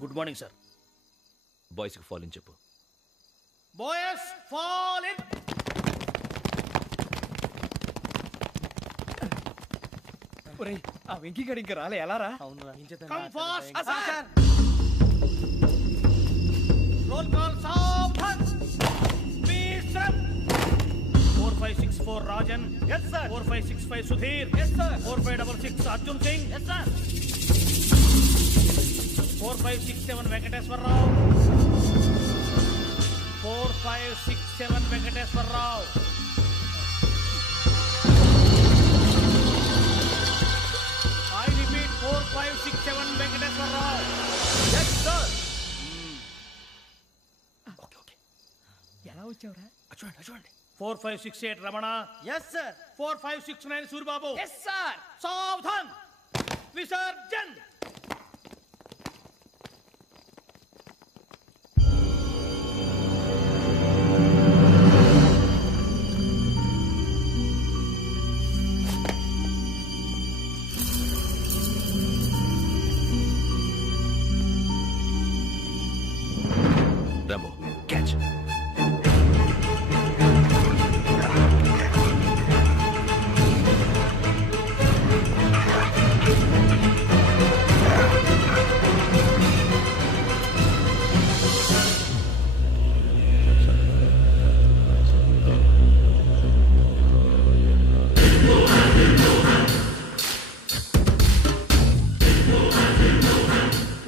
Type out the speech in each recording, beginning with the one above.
Good morning sir. బాయ్స్కి fall in చెప్పు. Boys fall in. ఒరేయ్ ఆ వెంకీ గడి ఇంకా రాలే, ఎలా రా? Come fast sir. Roll call సావధాన్. విశ్రమ్. 4564 Rajan. yes sir. 4565 Sudheer. yes sir. 4566 Arjun Singh. yes sir. 4567 Venkateswararao. 4567 Venkateswararao. I repeat 4567 Venkateswararao. yes sir. Okay okay. ఎలా వచ్చావురా? చూడండి 4568 Ramana. yes sir. 4569 Suribabu. yes sir. సావధాన్. Visarjan. Rambo, catch.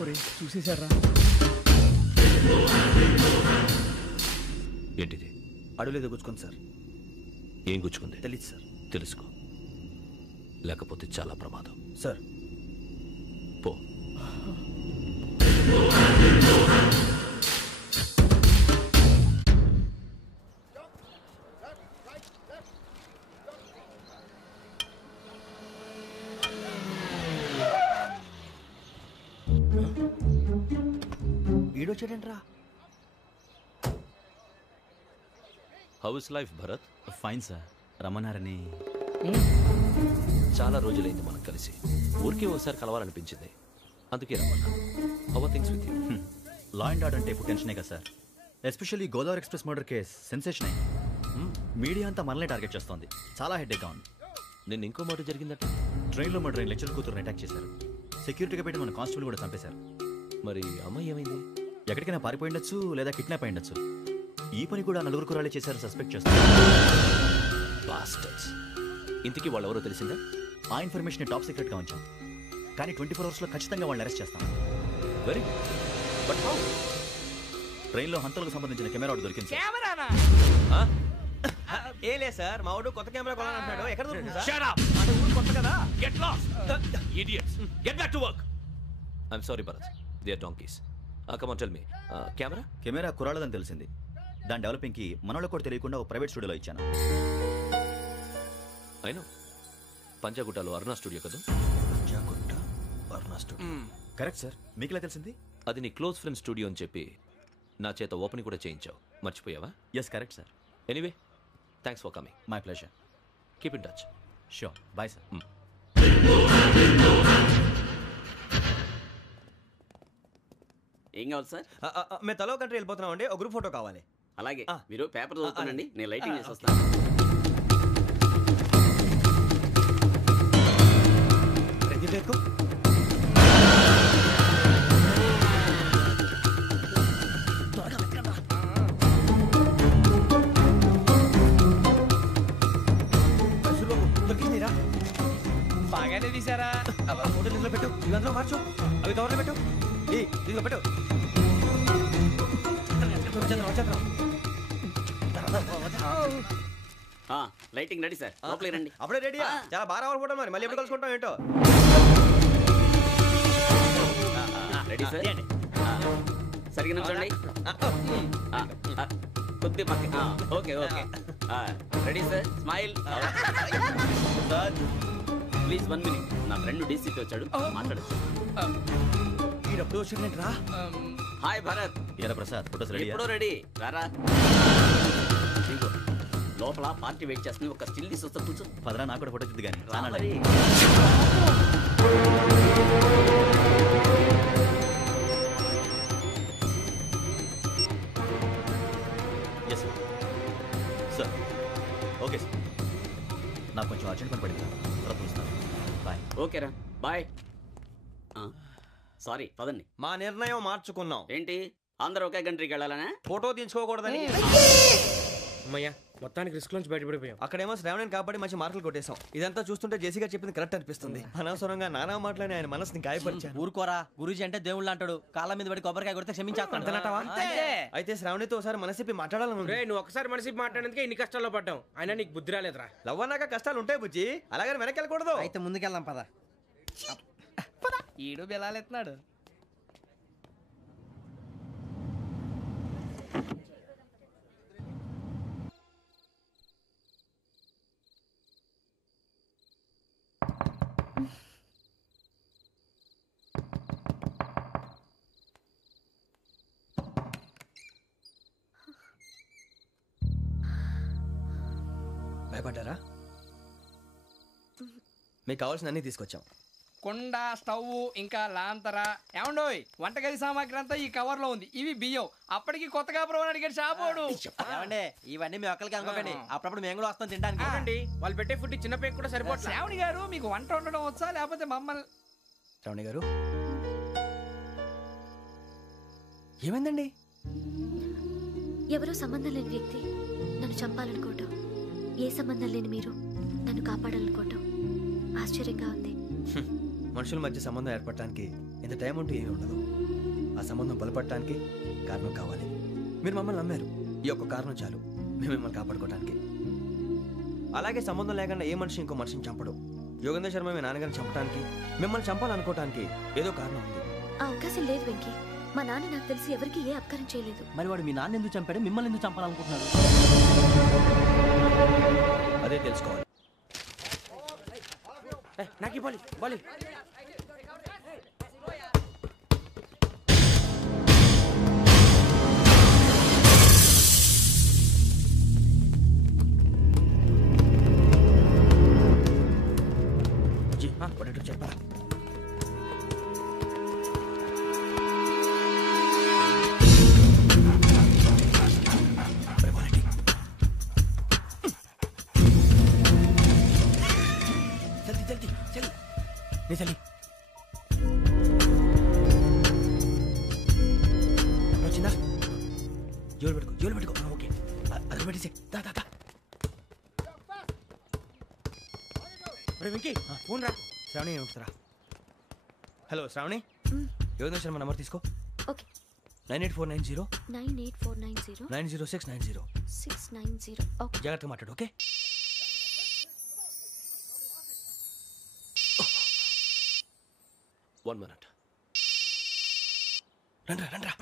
ఒరేయ్ చూసేశారా? ఏంటిది? అడవిలో గుచ్చుకుంది సార్. ఏం గుచ్చుకుంది? తెలీదు సార్. తెలుసుకో, లేకపోతే చాలా ప్రమాదం. సార్ పో. ఈడొచ్చాడంట్రా. How is life Bharat? Fine sir. రమ్మన్నారని. చాలా రోజులైంది మనం కలిసి. ఊరికే ఒకసారి కలవాలనిపించింది, అందుకే రమ్మన్నా. How are things with you? Law and order అంటే ఇప్పుడు టెన్షనే కదా sir. Especially Godavari express murder case sensation అయింది. మీడియా అంతా మనల్ని టార్గెట్ చేస్తోంది. చాలా హెడ్ఏక్గా ఉంది. నిన్న ఇంకో మాట జరిగిందట. ట్రైన్లో మా ట్రైన్ లెక్చర్ కూతురుని అటాక్ చేశారు. సెక్యూరిటీగా పెట్టి మన కానిస్టేబుల్ కూడా చంపేశారు. మరి అమ్మాయి ఏమైంది? ఎక్కడికైనా పారిపోయి ఉండొచ్చు, లేదా కిడ్నాప్ అయి ఉండొచ్చు. ఈ పని కూడా నలుగురు కురాలే చేశారు సస్పెక్ట్ చేస్తారు. బాస్టర్స్. ఇంతకీ వాళ్ళెవరో తెలిసిందా? ఆ ఇన్ఫర్మేషన్ టాప్ సీక్రెట్గా ఉంచాం, కానీ 24 అవర్స్లో ఖచ్చితంగా వాళ్ళని అరెస్ట్ చేస్తాం. Very good. But how? ట్రైన్లో హంతలకు సంబంధించిన కెమెరా ఒకటి దొరికింది. కెమెరానా? ఏ లే సార్, మా వాడు కొత్త కెమెరా కొనాలంటున్నాడు. ఎక్కడ దొరుకుతుంది సార్? Shut up! అంటే ఊరు కొత్త కదా. Get lost! Idiots! Get back to work! I'm sorry, Bharat. They are donkeys. Come on, tell me. Camera? Camera కురాలదని తెలిసింది. దాని డెవలపింగ్కి మనలో కూడా తెలియకుండా ఒక ప్రైవేట్ స్టూడియోలో ఇచ్చాను. I know. పంజాగుట్టలో అరుణా స్టూడియో కదా? Panjagutta Aruna studio. Correct sir. మీకు ఎలా తెలిసింది? అది నీ క్లోజ్ ఫ్రెండ్ స్టూడియో అని చెప్పి నా చేత ఓపెన్ కూడా చేయించావు. మర్చిపోయావా? Yes correct sir. Anyway, thanks for coming. My pleasure. Keep in touch. Sure. Bye sir. ఏం కావాలి సార్? మేము తలో కంట్రీ వెళ్ళిపోతున్నాం అండి. ఒక గ్రూప్ ఫోటో కావాలి. అలాగే మీరు పేపర్ చదువుతానండి, నేను లైటింగ్ చేసి వస్తాను. బాగానే తీసారా? ఫోటో ఇందులో పెట్టు, ఇదంతా మార్చు, అవి కవర్లో పెట్టు. దీంట్లో పెట్టు. లైటింగ్ రెడీ సార్, లోపలికి రండి. అప్పుడే రెడీ? చాలా బాగా రావాలి ఫోటో. మరి మళ్ళీ ఎప్పుడు కలుసుకుంటాం ఏంటో. Ready sir. సరిగ్గా నుంచోండి. కొద్ది పక్క. Okay okay. Ready sir. Smile. Please 1 minute. నా ఫ్రెండ్ డీసీపీ వచ్చాడు, మాట్లాడచ్చు. ఈడప్పుడు వచ్చిందంటరా. హాయ్ భరత్. ఏరా ప్రసాద్, ఫోటోస్ రెడీ? ఎప్పుడో రెడీ. రారా. లోపల పార్టీ వెయిట్ చేస్తుంది. ఒక స్టిల్ తీసి వస్తా, కూర్చో. పదరా, నాకు కూడా ఫోటో చూద్దు కానీ. అర్జెంట్ పని పడింది తర్వాత వస్తాను. బాయ్. ఓకేరా బాయ్. సారీ పదండి. మా నిర్ణయం మార్చుకున్నాం. ఏంటి అందరూ ఒకే కంట్రీకి వెళ్ళాలనే? ఫోటో తీసుకోకూడదని. అమ్మయ్యా మొత్తానికి రిస్క్ నుంచి బయటపడిపోయాం. అక్కడేమో శ్రావణిని కాబట్టి మంచి మార్కులు కొట్టేశాం. ఇదంతా చూస్తుంటే జేసీగా చెప్పింది కరెక్ట్ అనిపిస్తుంది. అనవసరంగా నానా మాటలని ఆయన మనసుని గాయపరిచాను. ఊరుకోరా, గురూజీ అంటే దేవుళ్ళు అంటాడు. కాళ్ళ మీద పడి కొబ్బరికాయ కొడితే క్షమించేస్తాడు. అయితే శ్రావణితో ఒకసారి మనసిప్పి మాట్లాడాలను. రే నువ్వు ఒకసారి మనసి మాట్లాడేందుకే ఇన్ని కష్టాల్లో పడ్డాం. అయినా నీకు బుద్ధి రాలేదురా. లవ్ అన్నాక కష్టాలు ఉంటాయి బుజ్జి, అలాగని వెనక్కి వెళ్ళకూడదు. అయితే ముందుకెళ్దాం పద. ఈడు బెలాలెత్తున్నాడు. భయపడ్డారా? మీకు కావాల్సిన అన్ని తీసుకొచ్చాం. కొండ, స్టవ్, ఇంకా లాంతర. ఏమండోయ్, వంటగది సామాగ్రి అంతా ఈ కవర్ లో ఉంది. ఇవి బియ్యం. అప్పటికి కొత్తగా బ్రౌన్ అడిగాడు షాపోడు. ఏమండి ఇవన్నీ మీ ఒక్కరికి అనుకోకండి, అప్పుడప్పుడు మేము కూడా వస్తాం తినడానికి. చూడండి వాళ్ళు పెట్టే ఫుడ్ చిన్న పేక్ కూడా సరిపోతుంది. శ్రావణి గారు మీకు వంట వండడం వచ్చా లేకపోతే మమ్మల్ని? శ్రావణి గారు ఏమైందండి? ఎవరో సంబంధం లేని వ్యక్తి నన్ను చంపాలనుకోవటం, ఏ సంబంధం లేని మీరు నన్ను కాపాడాలనుకోవటం ఆశ్చర్యంగా ఉంది. మనుషుల మధ్య సంబంధం ఏర్పడటానికి ఇంత టైం ఉంటే ఏమీ ఉండదు. ఆ సంబంధం బలపడటానికి కారణం కావాలి. మీరు మమ్మల్ని నమ్మారు, ఈ ఒక్క కారణం చాలు మేము మిమ్మల్ని కాపాడుకోవడానికి. అలాగే సంబంధం లేకుండా ఏ మనిషి ఇంకో మనిషిని చంపడు. యోగేంద్ర శర్మ మీ నాన్నగారిని చంపడానికి, మిమ్మల్ని చంపాలనుకోవటానికి ఏదో కారణం ఉంది. ఆ అవకాశం లేదు వెంకీ. మా నాన్న నాకు తెలిసి ఎవరికి ఏ అపకారం చేయలేదు. మరి వాడు మీ నాన్న ఎందుకు చంపాడు, మిమ్మల్ని ఎందుకు చంపాలనుకుంటున్నాడు? అదే తెలుసుకోవాలి. నాకు బాలి బాలి. చెప్పరా? చలి వచ్చిందా? జోలు పెట్టుకో. ఓకే అది పెట్టేసి వెంకీ ఫోన్ రా. శ్రావణి ఏమిటరా? హలో శ్రావణి, యోగేంద్ర శర్మ నంబర్ తీసుకో. ఓకే. 98490 98490 90690. 690. ఓకే. జాగ్రత్తగా మాట్లాడు. ఓకే. One minute. రండ్రా.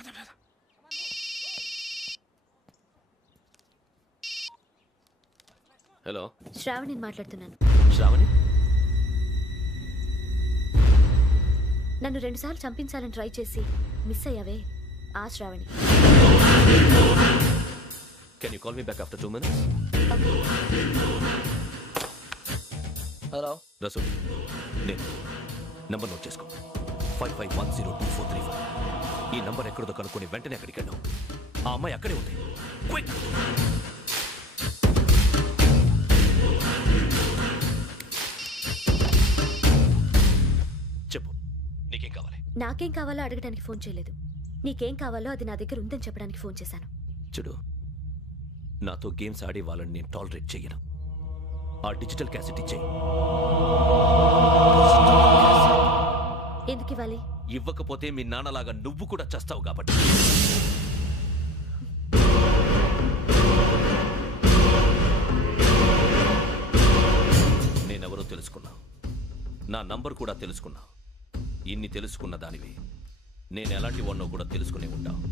హలో, శ్రావణిని మాట్లాడుతున్నాను. శ్రావణి? నన్ను 2 సార్లు చంపించాలని ట్రై చేసి మిస్ అయ్యావే, ఆ Shravani. Can you call me back after 2 minutes? Hello Rasool, నేను నంబర్ నోట్ చేసుకో. 55102435. ఈ నంబర్ ఎక్కడదో కనుక్కొని వెంటనే అక్కడికి వెళ్ళాం. ఆ అమ్మాయి అక్కడే ఉంది. క్విక్! చెప్పు, నీకేం కావాలి? నాకేం కావాలో అడగడానికి ఫోన్ చేయలేదు. నీకేం కావాలో అది నా దగ్గర ఉందని చెప్పడానికి ఫోన్ చేశాను. చూడు, నాతో గేమ్స్ ఆడే వాళ్ళని నేను టాలరేట్ చెయ్యను. ఆ డిజిటల్ క్యాసెట్ ఇచ్చేయి. ఎందుకు ఇవ్వాలి? ఇవ్వకపోతే మీ నాన్నలాగా నువ్వు కూడా చస్తావు కాబట్టి. నేనెవరో తెలుసుకున్నావు, నా నంబర్ కూడా తెలుసుకున్నావు. ఇన్ని తెలుసుకున్న దానివి నేను ఎలాంటి వాడినో కూడా తెలుసుకునే ఉంటావు.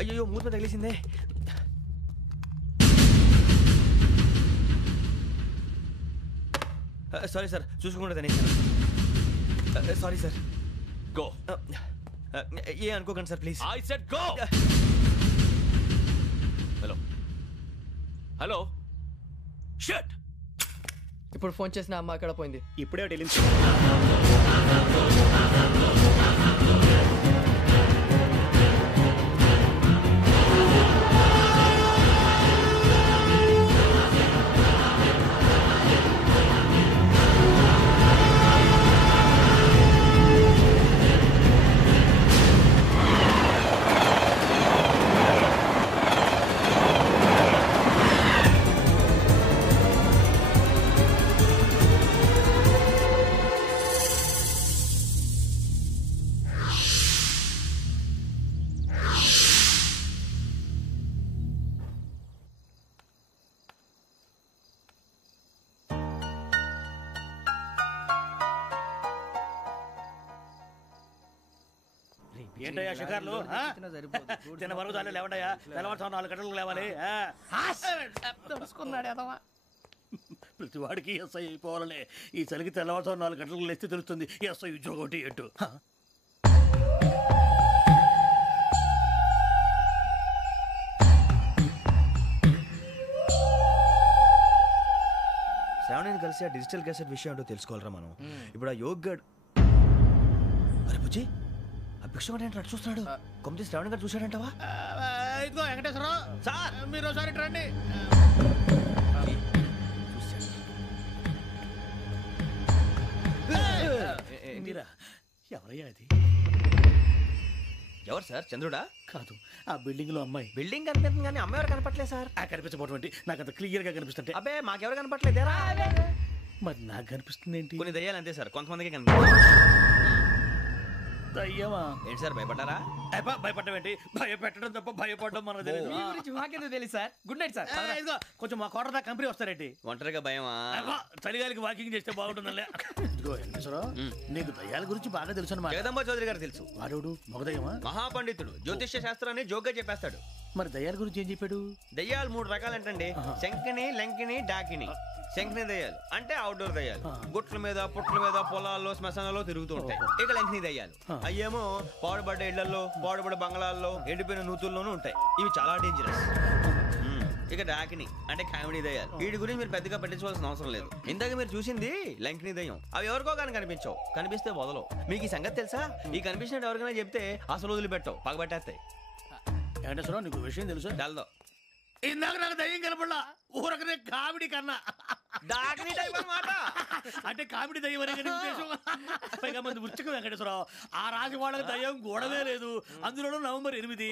అయ్యో మూత తగిలేసిందే. సారీ సార్, చూసుకోకుండా తినేసాను. Sorry sir. గో. ఏ అనుకోకండి sir please. I said go. Hello hello. Shut. ఇప్పుడు ఫోన్ చేసిన అమ్మ అక్కడ పోయింది. ఇప్పుడే వెళ్ళింది. ఏంటయ్యా షికార్లు? తిన్న వరకు దాన్ని లేవండయ్యా. తెల్లవారుతాం 4 గంటలకు లేవాలి. ప్రతి వాడికి ఎస్ఐ అయిపోవాలనే ఈ చలికి తెల్లవారుతాం 4 గంటలకు లేస్తే తెలుస్తుంది ఎస్ఐ ఉద్యోగం ఒకటి ఎట్టు. శ్రావణిని కలిసి ఆ డిజిటల్ క్యాసెట్ విషయం ఏంటో తెలుసుకోవాలరా మనం. ఇప్పుడు ఆ యోగ్ గడ్. అరే బుజ్జి, ఆ భిక్షకుడు ఏంటో అటు చూస్తున్నాడు. కొమ్మిది శ్రావణి గారు చూశాడంటావా? ఇదిగో వెంకటేశ్వరరావు సార్, మీరు ఒకసారి రండి. ఎవరయ్యా అది? ఎవరు సార్? చంద్రుడా? కాదు, ఆ బిల్డింగ్ లో అమ్మాయి. బిల్డింగ్ కనిపిస్తుంది కానీ అమ్మాయి ఎవరు కనపట్లేదు సార్. కనిపించబోటువంటి నాకు అంత క్లియర్ గా కనిపిస్తుంటే. అబ్బే మాకెవరు కనపట్లేదేరా? మరి నాకు కనిపిస్తుంది ఏంటి? కొన్ని దయ్యాలు అంతే సార్, కొంతమందికి కనిపిస్తుంది. దయ్యమా? ఏంటి సార్ భయపడ్డారా? భయపడడం ఏంటి? భయపెట్టడం తప్ప భయపడడం మనకు తెలియదు. మీ గురించి మాకెందుకు తెలుసు సార్? Good night sir. ఇదిగో కొంచెం మా కోట దాకా కంపెనీ వస్తారేంటి? ఒంటరిగా భయమా? చలిగాలికి వాకింగ్ చేస్తే బాగుంటుందిలే. ఇదిగో వెంకటేశ్వరరావు, నీకు దయ్యాల గురించి బాగా తెలుసు అన్నమాట. జగదంబ చౌదరి గారు తెలుసు. వాడు మగదయ్యమా? మహాపండితుడు, జ్యోతిష్య శాస్త్రాన్ని జోగ్గా చెప్పేస్తాడు. మరి దయ్యాల గురించి ఏం చెప్పాడు? దయ్యాలు 3 రకాలంటండి. శంకిని, లంకిని, డాకిని. శంకిని దయ్యాలు అంటే అవుట్డోర్ దయ్యాలు, గుట్ల మీద పుట్ల మీద పొలాల్లో శ్మశానాల్లో తిరుగుతూ ఉంటాయి. ఇక లంకిని దయ్యాలు అయ్యేమో పాడుబడ్డ ఇళ్లలో, పాడుబడ్డ బంగ్లాల్లో, ఎండిపోయిన నూతుల్లోనూ ఉంటాయి. ఇవి చాలా డేంజరస్. ఇక డాకిని అంటే కామెడీ దయ్యాలు. వీటి గురించి మీరు పెద్దగా పట్టించుకోవాల్సిన అవసరం లేదు. ఇందాక మీరు చూసింది లంకిని దయ్యం. అవి ఎవరికో కానీ కనిపించవు, కనిపిస్తే వదలవు. మీకు ఈ సంగతి తెలుసా? ఈ కనిపించినట్టు ఎవరికైనా చెప్తే అసలు వదిలిపెట్టవు, పగబట్టేస్తాయి. వెంకటేశ్వరరావు, నీకు విషయం తెలుసు? డల్దో. ఇందాక నాకు దయ్యం కనపడలా, ఊరకనే కామెడీ కన్నా. డాకిని టైప్ అన్నమాట. అంటే కామెడీ దయ్యం అనే ఉద్దేశం. పైగా మంది ఉచ్చక వెంకటేశ్వరరావు, ఆ రాజు వాళ్ళకి దయ్యం గొడవే లేదు. అందులోనూ నవంబర్ 8.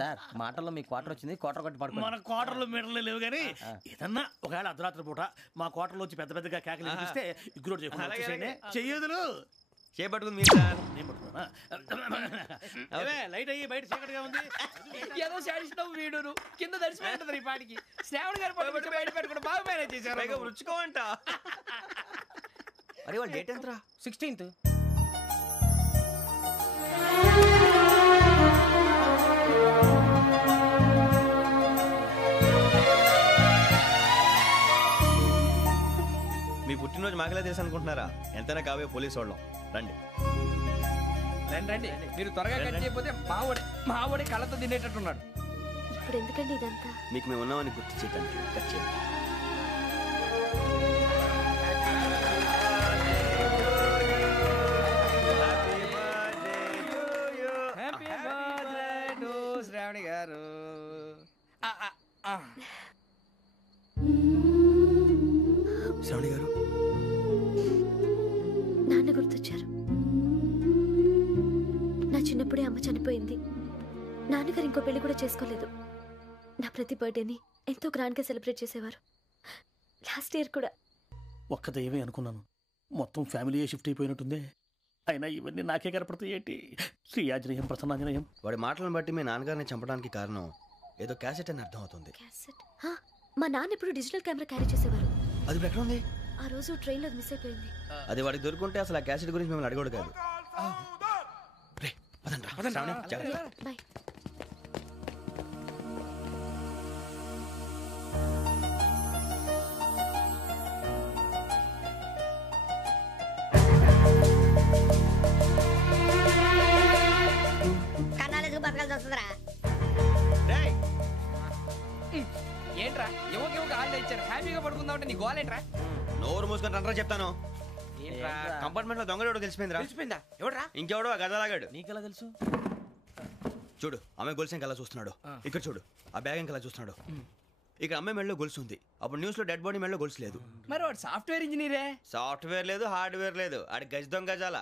సార్ మాటల్లో మీ క్వార్టర్ వచ్చింది, క్వార్టర్ కొట్టి పడుకో. మన క్వార్టర్లో మీటర్లు లేవు కానీ ఏదన్నా ఒకవేళ అర్ధరాత్రి పూట మా క్వార్టర్లో వచ్చి పెద్ద పెద్దగా కేకలు ఇస్తే ఇగ్గురు చెయ్యదులు చేపట్టుకుంది మీరు సార్. నేను పట్టుకున్నా. లైట్ అయ్యి బయట చీకటిగా ఉంది. ఏదో శాడిస్తావు వీడును కింద దర్శనం ఈ పాటికి. శ్రావణ్ గారు పట్టుకుంటే బయట పెట్టుకుంటే బాగా మేనేజ్ చేశారు. రుచుకోవంట. అరే వాళ్ళ డేట్ ఎంతరా? 16th. మీ పుట్టినరోజు మాకలే తెలుసు అనుకుంటున్నారా? ఎంతైనా కావే పోలీసు వాళ్ళం. రండి రండి, మీరు త్వరగా కట్ చేయకపోతే మావోడి కళ్ళతో తినేటట్టున్నాడు. ఇప్పుడు ఎందుకండి ఇదంతా? మీకు మేము ఉన్నామని గుర్తు చేయడానికి కట్ చేయండి. హ్యాపీ బర్త్డే టు శ్రావణి గారు. శ్రావణి గారు, నాన్న గుర్తొచ్చారు. నా చిన్నప్పుడే అమ్మ చనిపోయింది. నాన్నగారు ఇంకో పెళ్లి కూడా చేసుకోలేదు. నా ప్రతి బర్త్డేని ఎంతో గ్రాండ్గా సెలబ్రేట్ చేసేవారు. లాస్ట్ ఇయర్ కూడా. ఒక్క దయ్యమే అనుకున్నాను, మొత్తం ఫ్యామిలీ షిఫ్ట్ అయిపోయినట్టుందే. అయినా ఇవన్నీ నాకే కనపడతాయి ఏంటి? శ్రీ ఆంజనేయం ప్రసన్నాంజనేయం. వాడి మాటలను బట్టి మీ నాన్నగారిని చంపడానికి కారణం ఏదో క్యాసెట్ అని అర్థం అవుతుంది. క్యాసెట్? మా నాన్న ఇప్పుడు డిజిటల్ కెమెరా క్యారీ చేసేవారు. అది ఇప్పుడు ఎక్కడ ఉంది? ఆ రోజు ట్రైన్లో మిస్ అయిపోయింది. అది వాడికి దొరుకుంటే అసలు ఆ క్యాసెట్ గురించి మిమ్మల్ని అడగడు కాదు. బాయ్. కన్నాలకు బతకాల్సి వస్తుందిరా. ఏంట్రా యువకి హాలిడే ఇచ్చారు హ్యాపీగా పడుకుందామంటే నీ గోలేంట్రా? నోరు మూసుకొని రండ్రా చెప్తాను. కంపార్ట్మెంట్ లో దొంగడు తెలిసిపోయిందిరా. తెలిసిపోయిందా? ఎవడ్రా? ఇంకెవడో ఆ గదలాగాడు. నీకెలా తెలుసు? చూడు ఆమె గొలుసు ఇంకలా చూస్తున్నాడు. ఇక్కడ చూడు ఆ బ్యాగ్ ఇంకలా చూస్తున్నాడు. ఇక్కడ అమ్మాయి మెడలో గొలుసు ఉంది. అప్పుడు న్యూస్ లో డెడ్ బాడీ మెడలో గొలుసు లేదు. మరి వాడు సాఫ్ట్వేర్ ఇంజనీరే. సాఫ్ట్వేర్ లేదు, హార్డ్వేర్ లేదు. ఆడి గజ దొంగ గజాల.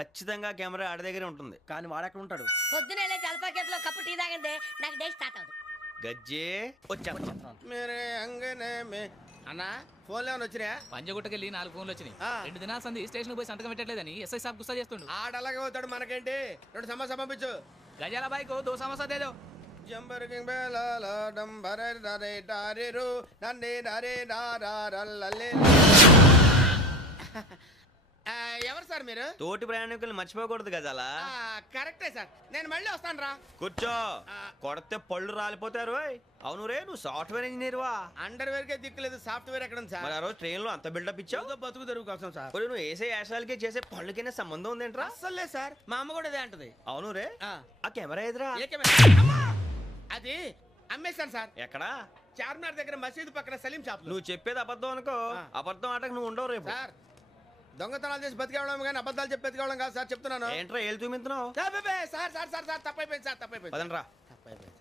ఖచ్చితంగా కెమెరా ఆడి దగ్గరే ఉంటుంది. కానీ వాడెక్కడ ఉంటాడు? పొద్దునే జలపా కేఫ్లో కప్పు టీ తాగండి, నాకు డే స్టార్ట్ అవుతుంది. గజ్జే వచ్చా. మేరే అంగనే మే అన్నా ఫోన్లో వచ్చినా? పంజగుట్టకెళ్ళి 4 ఫోన్లు వచ్చినాయి. 2 దినాల సంది స్టేషన్ పోయి సంతకం పెట్టలేదని ఎస్ఐ సాబ్ గుస్తా చేస్తుండు. ఆడలాగే పోతాడు, మనకేంటి? 2 సమస్య పంపించు. గజాల బైక్ 2 సమస్య దేదో. జంబరకింగ్ బేలాల డంబరే డరే డారెరు నన్నే డరే డారల్లలే. ఎవరు సార్ మీరు? తోటి ప్రయాణికుల్ని మర్చిపోకూడదు గజాల. కరెక్టే సార్, నేను మళ్ళీ వస్తాను రా. కూర్చో, కొడితే పళ్ళు రాలిపోతారు. అవును రే, నువ్వు సాఫ్ట్వేర్ ఇంజనీర్ వా? అండర్వేర్ కే దిక్కులేదు, సాఫ్ట్వేర్ ఎక్కడ ఉంది సార్? మరి ఆ రోజు ట్రైన్ లో అంత బిల్డప్ ఇచ్చావు. బతుకు తెరువు కోసం సార్. నువ్వు వేసే యాశాలకి చేసే పళ్ళకైనా సంబంధం ఉందేంట్రా? అస్సలు లేదు సార్, మా అమ్మ కూడా అదే అంటది. అవును రే, ఆ కెమెరా ఎదురా అది అమ్మేశాను సార్. ఎక్కడా? చార్మినార్ దగ్గర మసీదు పక్కన సలీం షాప్. నువ్వు చెప్పేది అబద్ధం అనుకో. అబద్ధం ఆటకు నువ్వు ఉండవు రేపు. సార్ దొంగతనాలు చేసి బతికేవడం కానీ అబద్ధాలు చెప్పి బతికేవడం కాదు సార్, చెప్తున్నాను. ఏంట్రా ఏళ్ళు చూపించినావు? సార్ సార్ సార్ సార్ తప్పైపోయింది సార్, తప్పైపోయింది. పదండ్రా. తప్పైపోయింది.